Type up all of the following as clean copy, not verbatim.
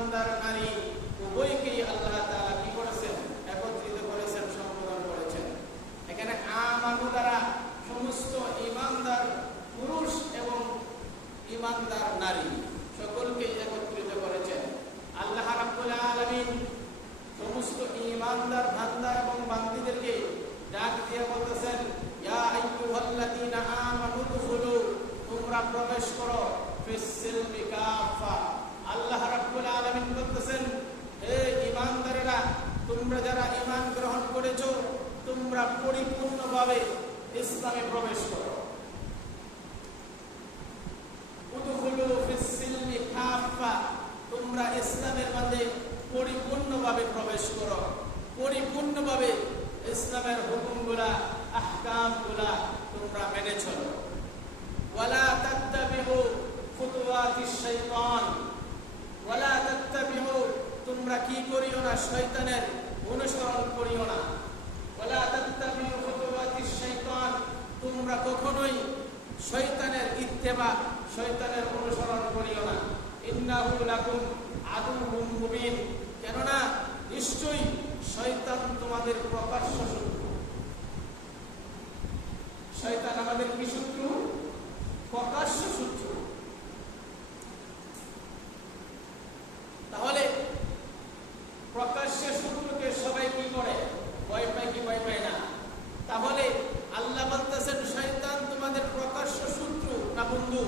ইমানদার নারী উভয়কেই আল্লাহ তাআলা কি করেছেন? একত্রিত করেছেন, সম্বোধন করেছেন। এখানে আমানু দ্বারা সমস্ত ইমানদার পুরুষ এবং ইমানদার নারী সকলকেই একত্রিত করেছেন। আল্লাহ রাব্বুল আলামিন সমস্ত ইমানদার বান্দা এবং বান্দীদেরকে ডাক দিয়ে বলতেছেন, ইয়া আইয়ুহাল্লাযীনা আমানু দুখুলু, তোমরা প্রবেশ করো ফিস সিলমি কাফা। আল্লাহ রাব্বুল আলামিন বলতেছেন, হে ঈমানদারেরা, তোমরা যারা ঈমান গ্রহণ করেছো তোমরা পরিপূর্ণভাবে ইসলামে প্রবেশ করো। উদখুলু ফিস সিলমি কাফা, তোমরা ইসলামের মধ্যে পরিপূর্ণভাবে প্রবেশ করো, পরিপূর্ণভাবে ইসলামের হুকুমগুলা আহকামগুলা তোমরা মেনে চলো। ওয়ালা তাত্তাবিউ খুতুওয়াতিশ শাইতান, ওয়ালা তাত্তাবিউ, তোমরা কি করিও না? শয়তানের অনুসরণ করিও না। ওয়ালা তাত্তাবিউ খুতুওয়াতিশ শাইতান, তোমরা কখনোই শয়তানের ইত্তেবা, শয়তানের অনুসরণ করিও না। ইন্নাহু লাকুম আদুউম মুবিন, কেননা নিশ্চয়ই শয়তান তোমাদের প্রকাশ্য শত্রু। শয়তান আমাদের কি শত্রু? প্রকাশ্য শত্রু। তাহলে প্রকাশ্য শত্রুকে সবাই কি করে? ভয় পায় কি ভয় পায় না? তাহলে আল্লাহ বলতেছেন শয়তান তোমাদের প্রকাশ্য শত্রু না বন্ধু?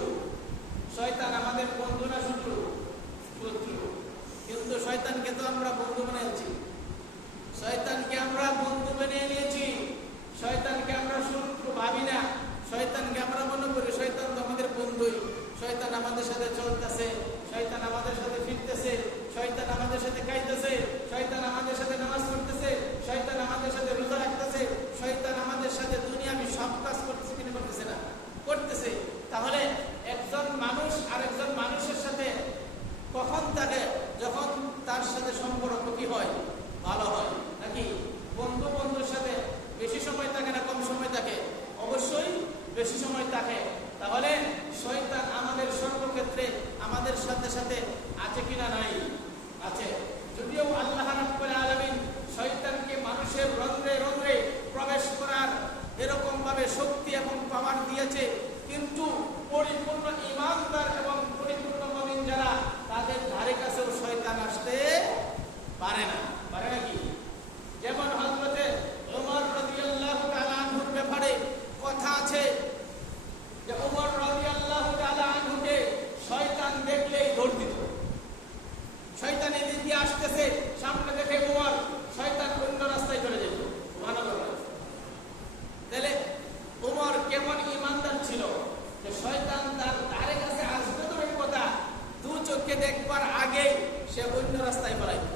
শয়তান আমাদের বন্ধু না শত্রু? শত্রু। কিন্তু শয়তানকে তো আমরা বন্ধু বানিয়েছি, শয়তানকে আমরা বন্ধু বানিয়ে নিয়েছি, শয়তানকে আমরা শত্রু ভাবি না। শয়তানকে আমরা মনে করি শয়তান তো আমাদের বন্ধুই, শয়তান আমাদের সাথে চলতেছে, শয়তান আমাদের সাথে ফিরতেছে, শয়তান আমাদের সাথে খাইতেছে, শয়তান আমাদের সাথে নামাজ পড়তেছে, শয়তান আমাদের সাথে রোজা রাখতেছে, শয়তান আমাদের সাথে দুনিয়াবি সব কাজ করতেছে কিনা? করতেছে না? করতেছে। তাহলে একজন মানুষ আরেকজন মানুষের সাথে কখন থাকে? যখন তার সাথে সম্পর্ক কি হয়? ভালো হয়। নাকি বন্ধু বন্ধুর সাথে বেশি সময় থাকে না কম সময় থাকে? অবশ্যই বেশি সময় থাকে। তাহলে শয়তান আমাদের সর্বক্ষেত্রে আমাদের সাথে সাথে আছে কিনা? নাই, আছে। যদিও আল্লাহ রাব্বুল আলামিন শয়তানকে মানুষের রন্ধ্রে রন্ধ্রে প্রবেশ করার এরকম ভাবে শক্তি এবং পাওয়ার দিয়েছে, কিন্তু পরিপূর্ণ ঈমানদার এবং পরিপূর্ণ মুমিন যারা, তাদের ধারে কাছেও শয়তান আসতে পারে না। পারে নাকি? যেমন হযরতে ওমর রাদিয়াল্লাহু তাআলা আনহুর ব্যাপারে কথা আছে যে ওমর রাদিয়াল্লাহু তাআলা আনহুকে শয়তান দেখলেই দৌড় দিত। শয়তান এদিক দিয়ে আসতেছে, সামনে দেখে ওমর, শয়তান অন্য রাস্তায় চলে যেত। সুবহানাল্লাহ। তাহলে ওমর কেমন ঈমানদার ছিল যে শয়তান তার ধারে কাছে আসবে তো এই কথা, দু চোখে দেখবার আগে সে অন্য রাস্তায় পলাইত।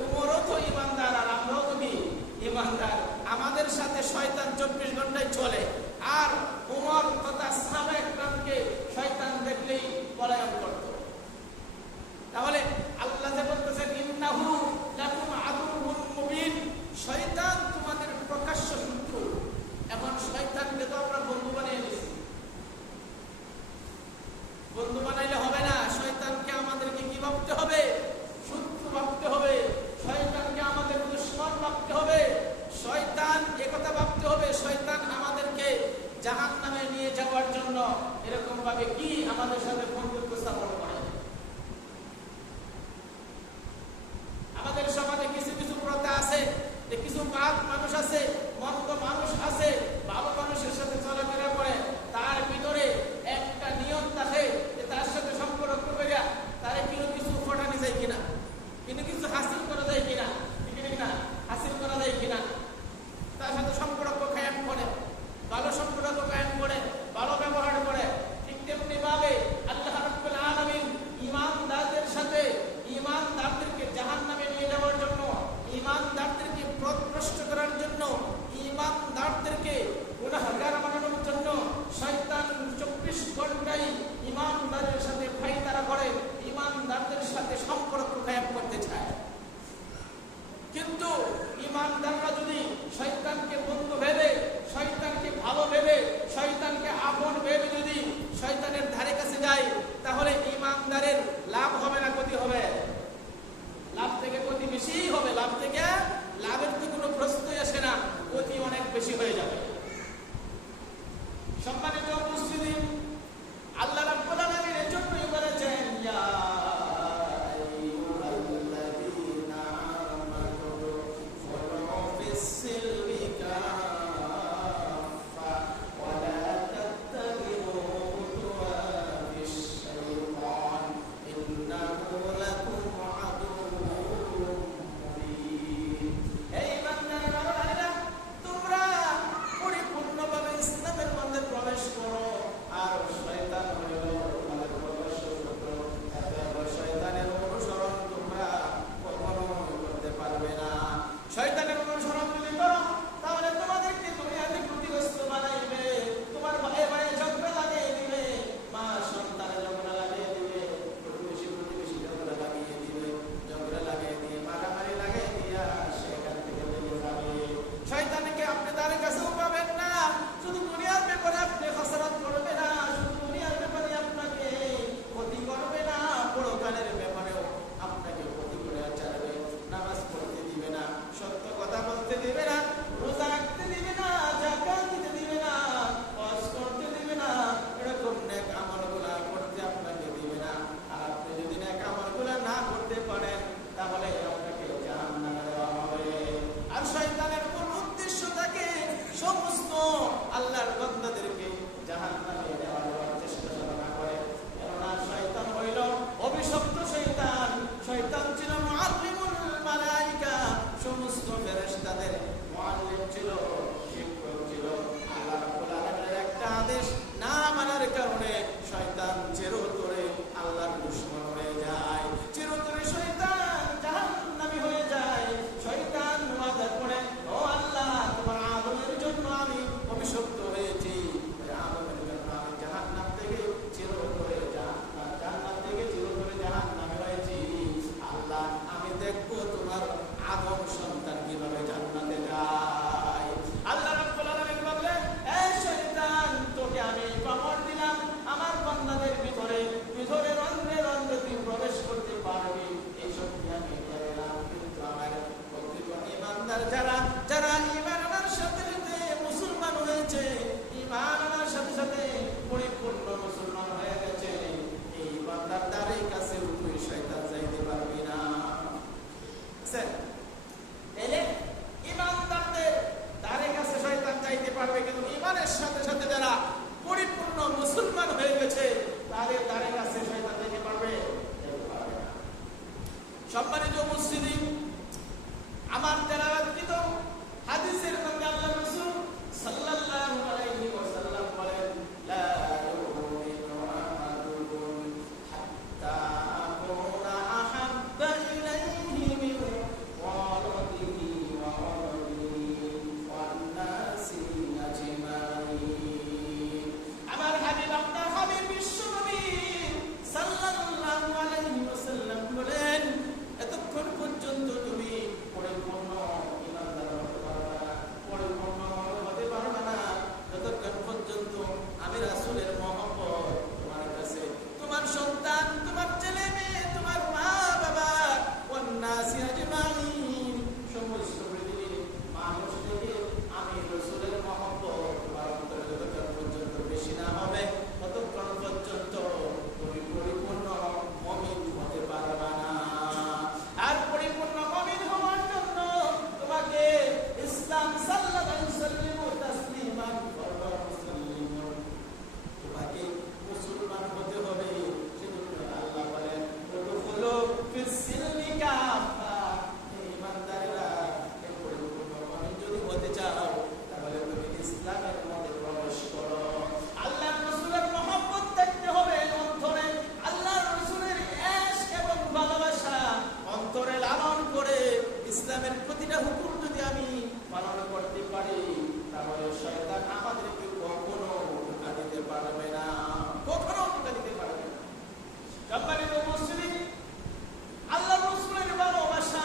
ওমরও তো ঈমানদার আর আমরাও তো কি ঈমানদার। আমাদের সাথে শয়তান 24 ঘন্টায় চলে, আর ওমর তথা সাহাবায়ে কেরামকে শয়তান দেখলেই পলায়ন করত। তাহলে আল্লাহ যে বলতেছেন ইন্নাহু লাকুম আদুউম মুবিন, শয়তান তোমাদের প্রকাশ্য শত্রু। এখন শয়তানকে তো আমরা বন্ধু বানিয়ে নিয়েছি। বন্ধু বানাইলে হবে না, শয়তানকে আমাদেরকে কি ভাবতে করতে পারেন তাহলে আপনাকে জাহান্নামে দেওয়া হবে। আর শয়তানের কোন উদ্দেশ্য থাকে সমস্ত আল্লাহর বান্দাদেরকে জাহান্নামে দেওয়ার চেষ্টা সাধনা করে। কেননা শয়তান হইল অভিশপ্ত শয়তান। শয়তান ছিল মুআল্লিমুল মালায়েকা, সমস্ত ফেরেশতাদের মুআল্লিম ছিল, শিক্ষক ছিল। আল্লাহ রাব্বুল আলামিনের একটা আদেশ না মানার কারণে শয়তান চিরতরে আল্লাহর দুশমন হয়ে যায়, চিরতরে শয়তান জাহান্নামী হয়ে যায়। শয়তান ওয়াদা করে, ও আল্লাহ, তোমার আদমের জন্য আমি অভিশপ্ত হয়েছি, আদমের জন্য আমি জাহান্নাম থেকে চিরতরে জান্নাত থেকে চিরতরে জাহান্নামী হয়েছি। আল্লাহ, আমি দেখবো তোমার আদম সন্তান কিভাবে জান্নাতে যায়। আল্লাহ রাব্বুল আলামিন বললেন, এই শয়তান, তোকে আমি পাওয়ার দিলাম, আমার বান্দাদের ভিতরে ভিতরে রন্ধ্রে রন্ধ্রে তুই প্রবেশ করতে পারবি, এই শক্তি আমি দিয়ে দিলাম। কিন্তু আমার প্রত্যেক ইমানদার যারা যারা ঈমান আনার সাথে সাথে মুসলমান হয়েছে, ঈমান আনার সাথে সাথে পরিপূর্ণ মুসলমান হয়ে গেছে, এই বান্দার দ্বারের কাছে তুই শয়তান যাইতে পারবি না। এলে ঈমানদারদের দ্বারের কাছে শয়তান যাইতে পারবে, কিন্তু ঈমানের সাথে সাথে যারা পরিপূর্ণ মুসলমান হয়ে গেছে তাদের দ্বারের কাছে শয়তান যেতে পারবে না। সম্মানিত উপস্থিতি, আমার তেলাওয়াতকৃত হাদিসের মধ্যে আল্লাহ রাসূল সাল্লাল্লাহু আলাইহি ওয়াসাল্লাম বলেন, লা ইউমিনু আহাদুকুম হাত্তা আকুনা আহাব্বা ইলাইহি মিন ওয়ালিদিহি ওয়া ওয়ালিদিহি ওয়ান নাসি আজমাইন। আমার হাবিব, আপনার হাবিব বিশ্বনবী সাল্লাল্লাহু আলাইহি ওয়াসাল্লাম বলেন, এতক্ষণ পর্যন্ত তুমি পরিপূর্ণ ঈমানদার হতে পারবে না, পরিপূর্ণ হতে পারবে না যতক্ষণ পর্যন্ত আমি রাসূলের মহব্বত তোমার কাছে, তোমার সন্তান, তোমার ছেলে মেয়ে, তোমার মা বাবা, ওয়ান নাসি আজমাইন, সমস্ত পৃথিবীর মানুষ থেকে আমি রাসূলের মহব্বত তোমার অন্তরে যতক্ষণ পর্যন্ত বেশি না হবে ততক্ষণ পর্যন্ত তুমি পরিপূর্ণ মুমিন হতে পারবে না। আর পরিপূর্ণ মুমিন হওয়ার জন্য তোমাকে ইসলাম সাল্লাল্লাহু তাসলিমান মুসলিমুন, তোমাকে মুসলমান হতে হবে। সেজন্য আল্লাহ বলেন, উদখুলু ফিস সিলমি কাফা, ঈমানদাররা পরিপূর্ণ মুমিন যদি হতে চাও তাহলে তুমি ইসলামের মধ্যে প্রবেশ করো। আল্লাহর রাসূলের মহব্বত থাকতে হবে অন্তরে, আল্লাহর রাসূলের ইশক এবং ভালোবাসা অন্তরে লালন করে ইসলামের প্রতিটা হুকুম যদি আমি পালন করতে পারি তাহলে শয়তান আমাদেরকে কখনো ধোঁকা দিতে পারবে না, কখনো ধোঁকা দিতে পারবে না। সম্মানিত উপস্থিতি, আল্লাহর রাসূলের ভালোবাসা,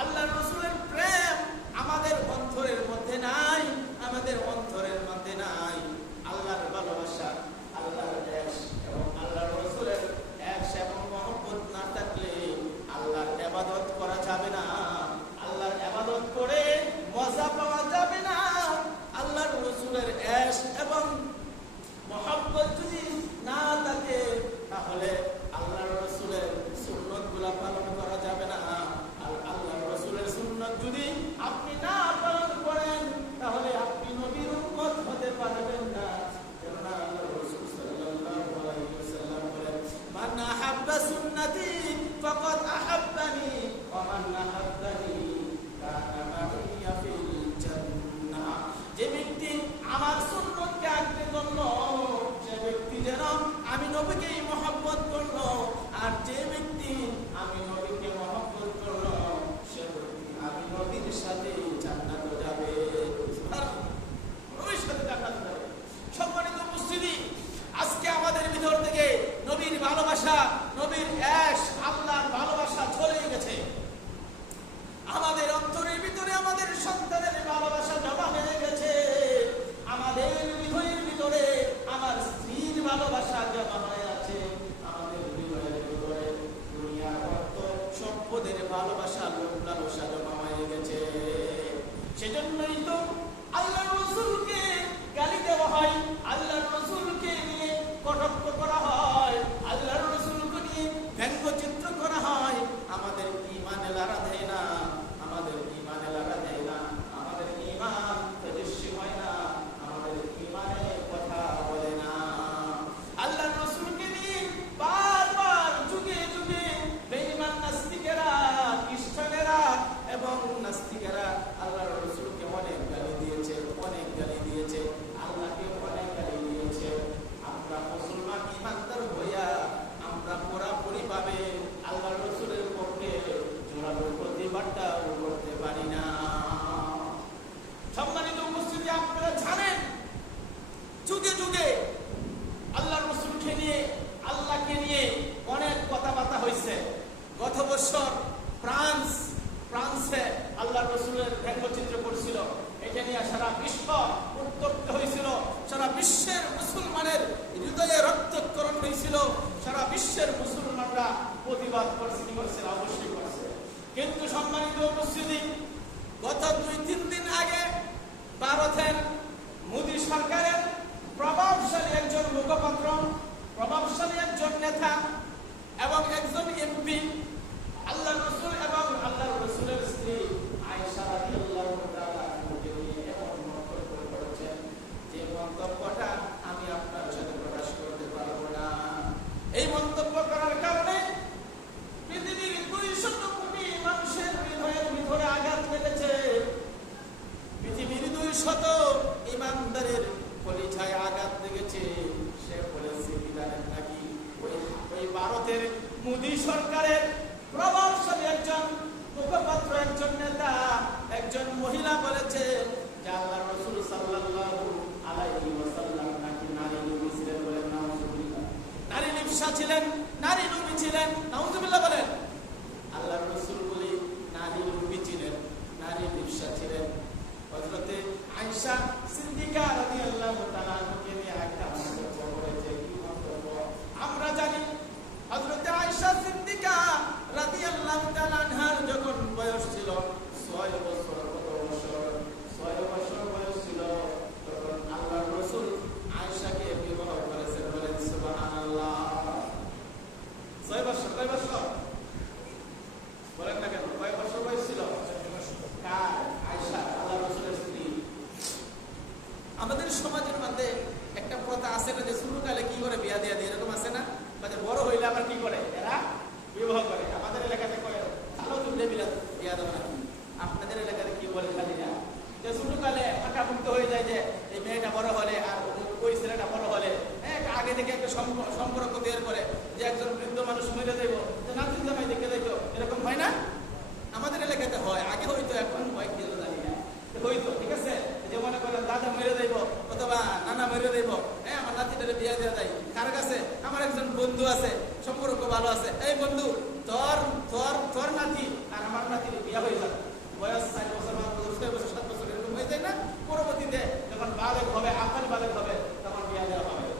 আল্লাহর রাসূলের প্রেম আমাদের অন্তরের মধ্যে নাই, আমাদের অন্তরের মধ্যে নাই। আল্লাহর ভালোবাসা, আল্লাহর ইশক এবং আল্লাহর রাসূলের ইশক এবং মহব্বত না থাকলে আল্লাহর ইবাদত করা যাবে না, আল্লাহর ইবাদত করে মজা পাওয়া যাবে না। আল্লাহর রাসূলের ইশক এবং মহব্বত যদি না থাকে তাহলে আল্লাহর রাসূলের সুন্নতগুলো পালন করা যাবে না। আর আল্লাহর রাসূলের সুন্নাত যদি আপনি না পালন করেন তাহলে আপনি নবীর উম্মত হতে পারবেন না। কেননা আল্লাহর রাসূল সাল্লাল্লাহু আলাইহি ওয়াসাল্লাম বলেন, মান আহাব্বা সুন্নতি ফাকাদ আহাব্বানি ওয়া মান আহাব্বানি কানা মাইয়া ফিল জান্নাহ। যে ব্যক্তি আমার সুন্নতকে আঁকড়ে ধরলো সে ব্যক্তি যেন আমি নবীকে মহব্বত করলো, আর যে ব্যক্তি আমি নবীকে মহব্বত করলো সে ব্যক্তি আমি নবীর সাথে জান্নাতে যাবে, নবীর সাথে জান্নাতে যাবে। সম্মানিত উপস্থিতি, আজকে আমাদের ভিতর থেকে নবীর ভালোবাসা, নবীর ইশক, আল্লাহর ভালোবাসা চলে গেছে। আমাদের অন্তরের ভিতরে আমাদের সন্তানের ভালোবাসা জমা হয়ে গেছে, আমাদের হৃদয়ের ভিতরে আমার স্ত্রীর ভালোবাসা জমা হয়ে আছে, আমাদের হৃদয়ের ভিতরে দুনিয়ার অর্থ সম্পদের ভালোবাসা, লোভ লালসা জমা হয়ে গেছে। সেজন্যই তো আল্লাহর রাসূলকে গালি দেওয়া হয়, আল্লাহর রাসূলকে নিয়ে কটাক্ষ করা হয়, আল্লাহর রাসূলকে নিয়ে ব্যঙ্গচিত্র করা হয়। কি করছে? অবশ্যই করছে। কিন্তু সম্মানিত উপস্থিতি, গত 2-3 দিন আগে ভারতের মোদী সরকারের প্রভাবশালী একজন মুখপাত্র, প্রভাবশালী একজন নেতা এবং একজন এমপি আল্লাহ রসুল এবং আল্লাহ রসুলের স্ত্রী আয়েশা রাদিয়াল্লাহু তাআলা আনহাকে নিয়ে এমন মন্তব্য করেছেন যে মন্তব্যটা আমি আপনার সাথে প্রকাশ করতে পারবো না। এই মন্তব্য করার কারণে পৃথিবীর 200 কোটি মানুষের হৃদয়ের ভিতরে আঘাত লেগেছে। পৃথিবীর 200 ইমানদারের কলিজায় আঘাত লেগেছে। সে বলেছে কি জানেন নাকি? ওই ভারতের মোদী সরকারের প্রভাবশালী একজন মুখপাত্র, একজন নেতা, একজন মহিলা বলেছে যে আল্লাহ রাসূল সাল্লাল্লাহু আলাইহি ওয়াসাল্লাম নাকি নারী নবী ছিলেন। বলেন নাউযুবিল্লাহ। নারী লিপ্সা ছিলেন, নারী নবী ছিলেন। নাউযুবিল্লাহ বলেন। আল্লাহ রাসূল বলে নারী নবী ছিলেন, নারী লিপ্সা ছিলেন। হযরতে আয়েশা সিদ্দিকা রাদিয়াল্লাহু তাআলা আনহাকে নিয়ে একটা মন্তব্য করেছে। কি মন্তব্য? আমরা জানি হযরতে আয়েশা সিদ্দিকা রাদিয়াল্লাহু তাআলা আনহার যখন বয়স ছিল 6 বছর, কত বছর? 6 বছর বয়স ছিল, তখন আল্লাহর রাসূল আয়েশাকে বিবাহ করেছেন। বলেন সুবহানাল্লাহ। 6 বছর, কয় বছর? বলেন না কেন? কয় বছর বয়স ছিল? কার? আয়েশা, আল্লাহর রাসূলের স্ত্রী। আমাদের সমাজের মধ্যে একটা প্রথা আছে না যে ছোটকালে কি করে বিয়া দিয়া দিয়ে, এরকম আছে না? মানে বড় হইলে আবার কি করে? এরা বিবাহ করে। আমাদের এলাকাতে কয় ভালো তুললে বিয়া দেবে না। আপনাদের এলাকাতে কি বলে খালি না যে ছোটকালে ফাঁকা মুক্ত হয়ে যায় যে এই মেয়েটা বড় হলে আর ওই ছেলেটা বড় হলে আগে থেকে একটা সম্পর্ক তৈরি করে যে একজন বৃদ্ধ মানুষ মেরে দেব নাতিন জামাই দেখে দেখো, এরকম হয় না? আমাদের এলাকাতে হয়। আগে হয়তো, এখন হয় কি জানি না, হইতো। ঠিক আছে, যে মনে করেন দাদা মেরে দেব অথবা নানা মেরে দেব, আমার নাতিটারে বিয়ে দেওয়া যায়। কার কাছে? আমার একজন বন্ধু আছে, সম্পর্ক ভালো আছে। এই বন্ধু, তোর তোর তোর নাতি আর আমার নাতির বিয়ে হয়ে যাবে। বয়স 4 বছর, 5 বছর, 6 বছর, 7 বছর এরকম হয়ে যায় না? পরবর্তীতে যখন বালেগ হবে, আকাল বালেগ হবে, তখন বিয়ে দেওয়া হবে।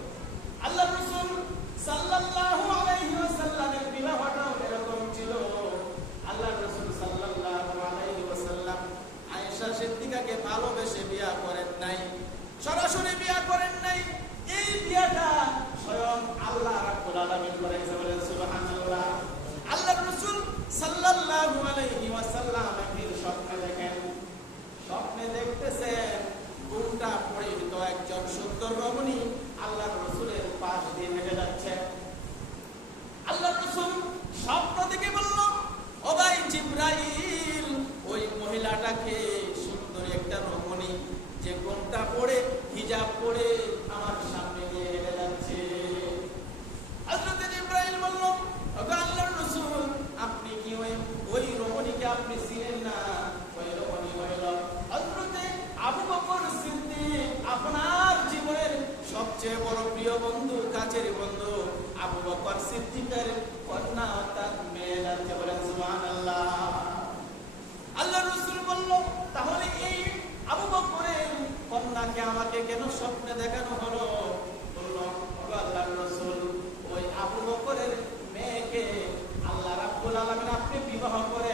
আল্লাহ রাসূল সাল্লাল্লাহু আলাইহি ওয়াসাল্লামের বিবাহটাও এরকম ছিল। আল্লাহ রাসূল সাল্লাল্লাহু আলাইহি ওয়াসাল্লাম আয়েশা সিদ্দিকাকে ভালোবেসে বিয়ে করেন নাই, সরাসরি বিয়ে করেন নাই। এই বিয়েটা স্বয়ং আল্লাহ রাব্বুল আলামিন করেছে। বলেন সুবহানাল্লাহ। আল্লাহ রাসূল সাল্লাল্লাহু আলাইহি ওয়াসাল্লাম একদিন স্বপ্নে দেখেন, স্বপ্নে দেখতেছেন ঘুমটা পরিহিত একজন সুন্দর রমণী আল্লাহ রাসূলের পাশ দিয়ে হেঁটে যাচ্ছে। আল্লাহ রাসূল স্বপ্ন দেখে বলল, ও ভাই জিবরাইল, ওই মহিলাটাকে সুন্দরী একটা রমণী যে ঘোমটা পরে হিজাব পরে আমার সামনে দিয়ে হেঁটে যাচ্ছে। হযরত জিবরাইল বলল, ওগো আল্লাহর রাসূল, আপনি কি ওই রমণীকে আপনি চিনেন না? ওই রমণী হইল হযরত আবু বকর সিদ্দিক, আপনার জীবনের সবচেয়ে বড় প্রিয় বন্ধু, কাছের বন্ধু আবু বকর সিদ্দিকের কন্যা অর্থাৎ মেয়ে যাচ্ছে। বলেন সুবহানাল্লাহ। আল্লাহর রাসূল বলল, তাহলে এই আবু বকরের কন্যাকে আমাকে কেন স্বপ্নে দেখানো হলো? বলল, আল্লাহর রাসূল, ওই আবু বকরের মেয়েকে আল্লাহ রাব্বুল আলামিন আপনি বিবাহ করে